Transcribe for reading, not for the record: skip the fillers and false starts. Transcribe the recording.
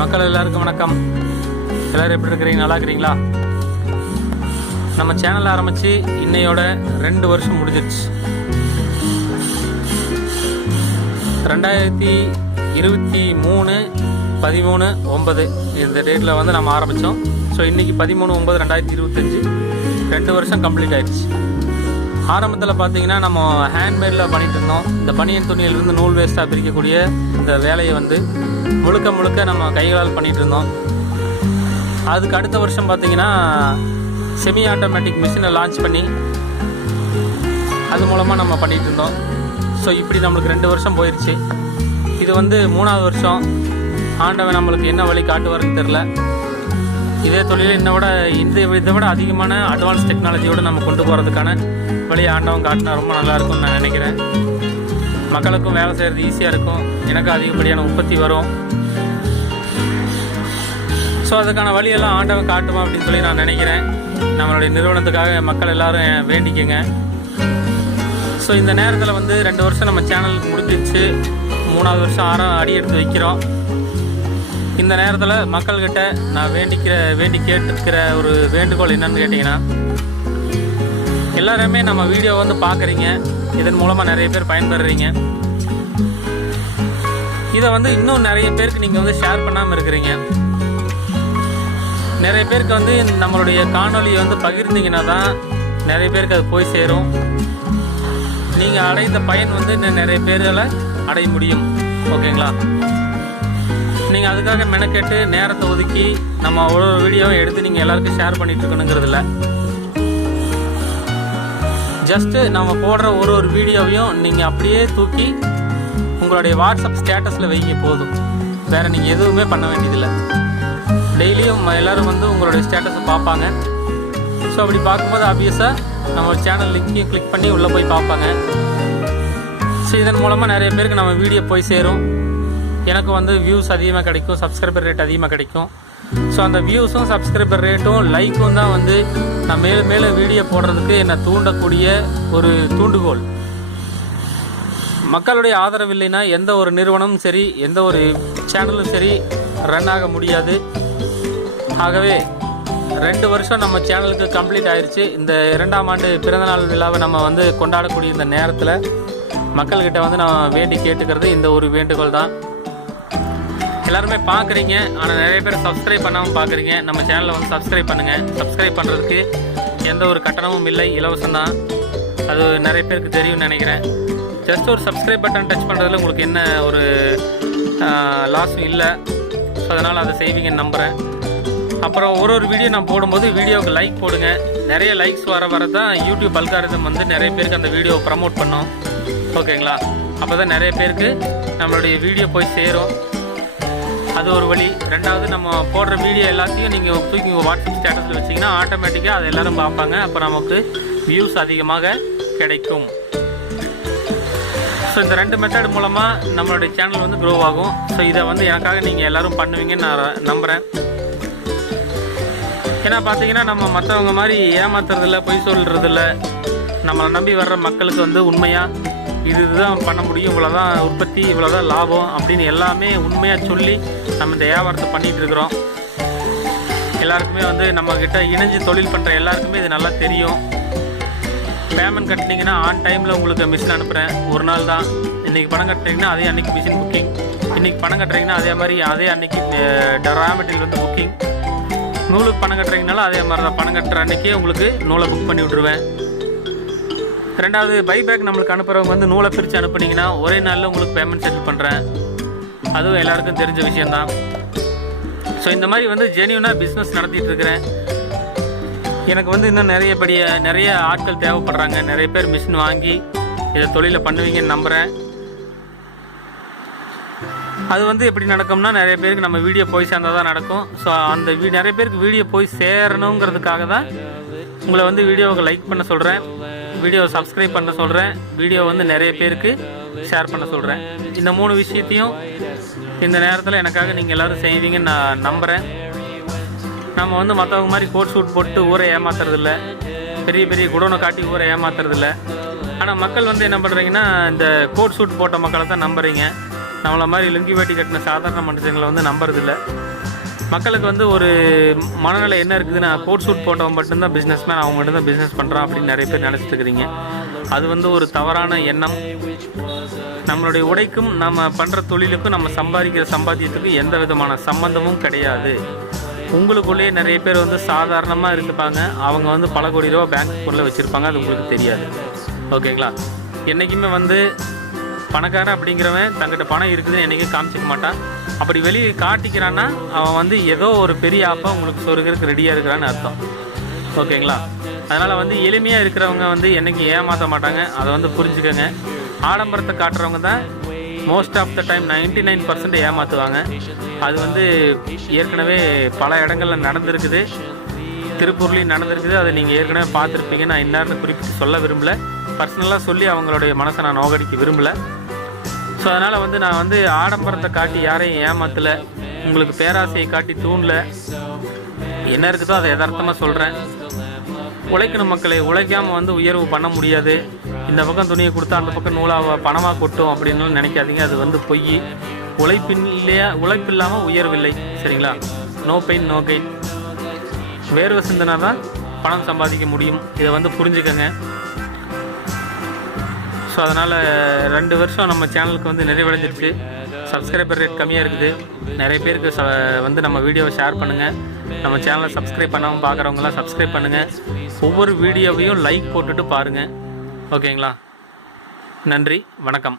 மக்கள் எல்லாருக்கும் வணக்கம். எல்லோரும் எப்படி இருக்கிறீங்க? நல்லா இருக்கிறீங்களா? நம்ம சேனல் ஆரம்பித்து இன்னையோட 2 வருஷம் முடிஞ்சிருச்சு. 2023 13/9 இந்த டேட்டில் வந்து நம்ம ஆரம்பித்தோம். ஸோ இன்றைக்கி 13/9/2025 2 வருஷம் கம்ப்ளீட் ஆயிடுச்சு. ஆரம்பத்தில் பார்த்தீங்கன்னா நம்ம ஹேண்ட்மேடில் பண்ணிகிட்டு இருந்தோம். இந்த பனியன் துணியிலிருந்து நூல் வேஸ்ட்டாக பிரிக்கக்கூடிய இந்த வேலையை வந்து முழுக்க நம்ம கைகளால் பண்ணிகிட்டு இருந்தோம். அதுக்கு அடுத்த வருஷம் பார்த்தீங்கன்னா செமி ஆட்டோமேட்டிக் மிஷினை லான்ச் பண்ணி அது மூலமாக நம்ம பண்ணிகிட்டு இருந்தோம். ஸோ இப்படி நம்மளுக்கு 2 வருஷம் போயிடுச்சு. இது வந்து 3ஆவது வருஷம். ஆண்டவன் நம்மளுக்கு என்ன வழி காட்டுவாருன்னு தெரில. இதே தொழில் இதை விட அதிகமான அட்வான்ஸ் டெக்னாலஜியோடு நம்ம கொண்டு போகிறதுக்கான வழியை ஆண்டவன் காட்டினா ரொம்ப நல்லாயிருக்கும்னு நான் நினைக்கிறேன். மக்களுக்கும் வேலை செய்கிறது ஈஸியாக இருக்கும், எனக்கும் அதிகப்படியான உற்பத்தி வரும். ஸோ அதுக்கான வழியெல்லாம் ஆண்டவன் காட்டுமா அப்படின்னு சொல்லி நான் நினைக்கிறேன். நம்மளுடைய நிறுவனத்துக்காக மக்கள் எல்லோரும் வேண்டிக்கங்க. ஸோ இந்த நேரத்தில் வந்து 2 வருஷம் நம்ம சேனலுக்கு முடிஞ்சிச்சு. 3ஆவது வருஷம் அடி எடுத்து வைக்கிறோம். இந்த நேரத்தில் மக்கள்கிட்ட நான் வேண்டி கேட்டுக்கிற ஒரு வேண்டுகோள் என்னன்னு கேட்டிங்கன்னா, எல்லாருமே நம்ம வீடியோ வந்து பார்க்குறீங்க, இதன் மூலமாக நிறைய பேர் பயன்பெறுறீங்க. இதை வந்து இன்னும் நிறைய பேருக்கு நீங்கள் வந்து ஷேர் பண்ணாமல் இருக்கிறீங்க. நிறைய பேருக்கு வந்து நம்மளுடைய காணொலியை வந்து பகிர்ந்தீங்கன்னா தான் நிறைய பேருக்கு அது போய் சேரும். நீங்கள் அடைந்த பயன் வந்து இன்னும் நிறைய பேரால் அடைய முடியும். ஓகேங்களா? நீங்கள் அதுக்காக மெனக்கெட்டு நேரத்தை ஒதுக்கி நம்ம ஒரு வீடியோவை எடுத்து நீங்கள் எல்லாருக்கும் ஷேர் பண்ணிட்டு இருக்கணுங்கிறது இல்லை. ஜஸ்ட்டு நம்ம போடுற ஒரு வீடியோவையும் நீங்கள் அப்படியே தூக்கி உங்களுடைய வாட்ஸ்அப் ஸ்டேட்டஸில் வைங்க போதும். வேறு நீங்கள் எதுவுமே பண்ண வேண்டியதில்லை. டெய்லியும் எல்லோரும் வந்து உங்களுடைய ஸ்டேட்டஸை பார்ப்பாங்க. ஸோ அப்படி பார்க்கும்போது ஆப்வியஸாக நம்ம சேனல் லிங்க்கையும் கிளிக் பண்ணி உள்ளே போய் பார்ப்பாங்க. ஸோ இதன் மூலமாக நிறைய பேருக்கு நம்ம வீடியோ போய் சேரும். எனக்கு வந்து வியூஸ் அதிகமாக கிடைக்கும், சப்ஸ்கிரைபர் ரேட் அதிகமாக கிடைக்கும். ஸோ அந்த வியூஸும் சப்ஸ்கிரைபர் ரேட்டும் லைக்கும் தான் வந்து நான் மேலும் வீடியோ போடுறதுக்கு என்னை தூண்டக்கூடிய ஒரு தூண்டுகோல். மக்களுடைய ஆதரவு இல்லைன்னா எந்த ஒரு நிறுவனமும் சரி, எந்த ஒரு சேனலும் சரி ரன் ஆக முடியாது. ஆகவே 2 வருஷம் நம்ம சேனலுக்கு கம்ப்ளீட் ஆயிடுச்சு. இந்த 2ஆம் ஆண்டு பிறந்தநாள் விழாவை நம்ம வந்து கொண்டாடக்கூடிய இந்த நேரத்தில் மக்கள்கிட்ட வந்து நான் வேண்டி கேட்டுக்கிறது இந்த ஒரு வேண்டுகோள் தான். எல்லாருமே பார்க்குறீங்க, ஆனால் நிறைய பேர் சப்ஸ்கிரைப் பண்ணாமல் பார்க்குறீங்க. நம்ம சேனலை வந்து சப்ஸ்கிரைப் பண்ணுங்கள். சப்ஸ்கிரைப் பண்ணுறதுக்கு எந்த ஒரு கட்டணமும் இல்லை, இலவசம் தான். அது நிறைய பேருக்கு தெரியும்னு நினைக்கிறேன். ஜஸ்ட் ஒரு சப்ஸ்கிரைப் பட்டன் டச் பண்ணுறதுல உங்களுக்கு என்ன ஒரு லாஸும் இல்லை. ஸோ அதனால் அதை செய்வீங்கன்னு நம்புகிறேன். அப்புறம் ஒரு வீடியோ நான் போடும்போது வீடியோவுக்கு லைக் போடுங்க. நிறைய லைக்ஸ் வர தான் யூடியூப் அல்காரிதம் வந்து நிறைய பேருக்கு அந்த வீடியோவை ப்ரமோட் பண்ணோம். ஓகேங்களா? அப்போ தான் நிறைய பேருக்கு நம்மளுடைய வீடியோ போய் சேரும். அது ஒரு வழி. 2வது, நம்ம போடுற வீடியோ எல்லாத்தையும் நீங்கள் தூக்கி உங்கள் வாட்ஸ்அப் ஸ்டேட்டஸில் வச்சிங்கன்னா ஆட்டோமேட்டிக்காக அதை எல்லோரும் பார்ப்பாங்க. அப்போ நமக்கு வியூஸ் அதிகமாக கிடைக்கும். ஸோ இந்த 2 மெத்தட் மூலமாக நம்மளுடைய சேனல் வந்து க்ரோ ஆகும். ஸோ இதை வந்து எனக்காக நீங்கள் எல்லோரும் பண்ணுவீங்கன்னு நான் நம்புகிறேன். ஏன்னா பார்த்தீங்கன்னா நம்ம மற்றவங்க மாதிரி ஏமாத்துறதில்ல, பொய் சொல்கிறதில்ல. நம்மளை நம்பி வர்ற மக்களுக்கு வந்து உண்மையாக இதுதான் பண்ண முடியும், இவ்வளோதான் உற்பத்தி, இவ்வளோதான் லாபம் அப்படின்னு எல்லாமே உண்மையாக சொல்லி நம்ம இந்த வியாபாரத்தை பண்ணிகிட்டு இருக்கிறோம். எல்லாருக்குமே வந்து நம்மக்கிட்ட இணைஞ்சு தொழில் பண்ணுற எல்லாருக்குமே இது நல்லா தெரியும். பேமெண்ட் கட்டினீங்கன்னா ஆன் டைமில் உங்களுக்கு மிஷின் அனுப்புகிறேன். ஒரு நாள் தான். இன்றைக்கி பணம் கட்டுறீங்கன்னா அதே அன்றைக்கி மிஷின் புக்கிங். இன்றைக்கி பணம் கட்டுறீங்கன்னா அதே அன்றைக்கி ரா மெட்டீரியல் வந்து புக்கிங். நூலுக்கு பணம் கட்டுறீங்கனாலும் அதே மாதிரி தான். பணம் கட்டுற அன்றைக்கே உங்களுக்கு நூலை புக் பண்ணி விட்ருவேன். 2வது, பைபேக் நம்மளுக்கு அனுப்புகிறவங்க வந்து நூலை பிரித்து அனுப்புனீங்கன்னா ஒரே நாளில் உங்களுக்கு பேமெண்ட் செட்டில் பண்ணுறேன். அதுவும் எல்லாருக்கும் தெரிஞ்ச விஷயந்தான். ஸோ இந்த மாதிரி வந்து ஜென்யூனாக பிஸ்னஸ் நடத்திட்டு இருக்கிறேன். எனக்கு வந்து இன்னும் நிறைய ஆட்கள் தேவைப்படுறாங்க. நிறைய பேர் மிஷின் வாங்கி இதை தொழிலை பண்ணுவீங்கன்னு நம்புகிறேன். அது வந்து எப்படி நடக்கும்னா, நிறைய பேருக்கு நம்ம வீடியோ போய் சேர்ந்தால் தான் நடக்கும். ஸோ அந்த நிறைய பேருக்கு வீடியோ போய் சேரணுங்கிறதுக்காக தான் உங்களை வந்து வீடியோவுக்கு லைக் பண்ண சொல்கிறேன், வீடியோவை சப்ஸ்கிரைப் பண்ண சொல்கிறேன், வீடியோ வந்து நிறைய பேருக்கு ஷேர் பண்ண சொல்கிறேன். இந்த 3 விஷயத்தையும் இந்த நேரத்தில் எனக்காக நீங்கள் எல்லோரும் செய்வீங்கன்னு நான் நம்புகிறேன். நம்ம வந்து மற்றவங்க மாதிரி கோட் ஷூட் போட்டு ஊரை ஏமாத்துறதில்ல, பெரிய குடோனை காட்டி ஊரை ஏமாத்துறதில்ல. ஆனால் மக்கள் வந்து என்ன பண்ணுறீங்கன்னா, இந்த கோட் ஷூட் போட்ட மக்களை தான் நம்புறீங்க. நம்மளை மாதிரி லுங்கி வேட்டி கட்டின சாதாரண மனுஷங்களை வந்து நம்புறதில்ல. மக்களுக்கு வந்து ஒரு மனநிலை என்ன இருக்குதுன்னா, கோட் சூட் போட்டவன் மட்டும்தான் பிஸ்னஸ்மேன், அவங்க மட்டும்தான் பிஸ்னஸ் பண்ணுறான் அப்படின்னு நிறைய பேர் நினச்சிட்டு இருக்கிறீங்க. அது வந்து ஒரு தவறான எண்ணம். நம்மளுடைய உடைக்கும் நம்ம பண்ணுற தொழிலுக்கும் நம்ம சம்பாதிக்கிற சம்பாத்தியத்துக்கும் எந்த விதமான சம்பந்தமும் கிடையாது. உங்களுக்குள்ளேயே நிறைய பேர் வந்து சாதாரணமாக இருந்துப்பாங்க, அவங்க வந்து பல கோடி ரூபா பேங்க்குள்ளே வச்சுருப்பாங்க, அது உங்களுக்கு தெரியாது. ஓகேங்களா? என்றைக்குமே வந்து பணக்காரன் அப்படிங்கிறவன் தங்கிட்ட பணம் இருக்குதுன்னு என்றைக்கும் காமிச்சிக்க மாட்டான். அப்படி வெளியே காட்டிக்கிறான்னா அவன் வந்து ஏதோ ஒரு பெரிய ஆப்பை உங்களுக்கு சொருகிறதுக்கு ரெடியாக இருக்கிறான்னு அர்த்தம். ஓகேங்களா? அதனால் வந்து எளிமையாக இருக்கிறவங்க வந்து என்றைக்கும் ஏமாற்ற மாட்டாங்க, அதை வந்து புரிஞ்சுக்கோங்க. ஆடம்பரத்தை காட்டுறவங்க தான் மோஸ்ட் ஆஃப் த டைம் 99% ஏமாற்றுவாங்க. அது வந்து ஏற்கனவே பல இடங்களில் நடந்திருக்குது, திருப்பூர்லேயும் நடந்திருக்குது. அதை நீங்கள் ஏற்கனவே பார்த்துருப்பீங்க. நான் இன்னார்னு குறிப்பிட்டு சொல்ல விரும்பலை, பர்சனலாக சொல்லி அவங்களுடைய மனசை நான் நோகடிக்க விரும்பலை. ஸோ அதனால் வந்து நான் வந்து ஆடம்பரத்தை காட்டி யாரையும் ஏமாற்றலை, உங்களுக்கு பேராசையை காட்டி தூணல. என்ன இருக்குதோ அதை யதார்த்தமாக சொல்கிறேன். உழைக்கணும் மக்களை, உழைக்காமல் வந்து உயர்வு பண்ண முடியாது. இந்த பக்கம் துணியை கொடுத்தா அந்த பக்கம் நூலாக பணமாக கொட்டும் அப்படின்னு நினைக்காதீங்க, அது வந்து பொய். உழைப்பில்லாமல் உயர்வில்லை. சரிங்களா? No pain no gain. வேர்வை சிந்தனா தான் பணம் சம்பாதிக்க முடியும், இதை வந்து புரிஞ்சுக்கங்க. ஸோ அதனால் 2 வருஷம் நம்ம சேனலுக்கு வந்து நிறைவடைஞ்சிருச்சு. சப்ஸ்கிரைபர் ரேட் கம்மியாக இருக்குது. நிறைய பேருக்கு வந்து நம்ம வீடியோவை ஷேர் பண்ணுங்கள். நம்ம சேனலை சப்ஸ்கிரைப் பண்ணாமல் பார்க்குறவங்களாம் சப்ஸ்கிரைப் பண்ணுங்கள். ஒவ்வொரு வீடியோவையும் லைக் போட்டுட்டு பாருங்கள். ஓகேங்களா? நன்றி, வணக்கம்.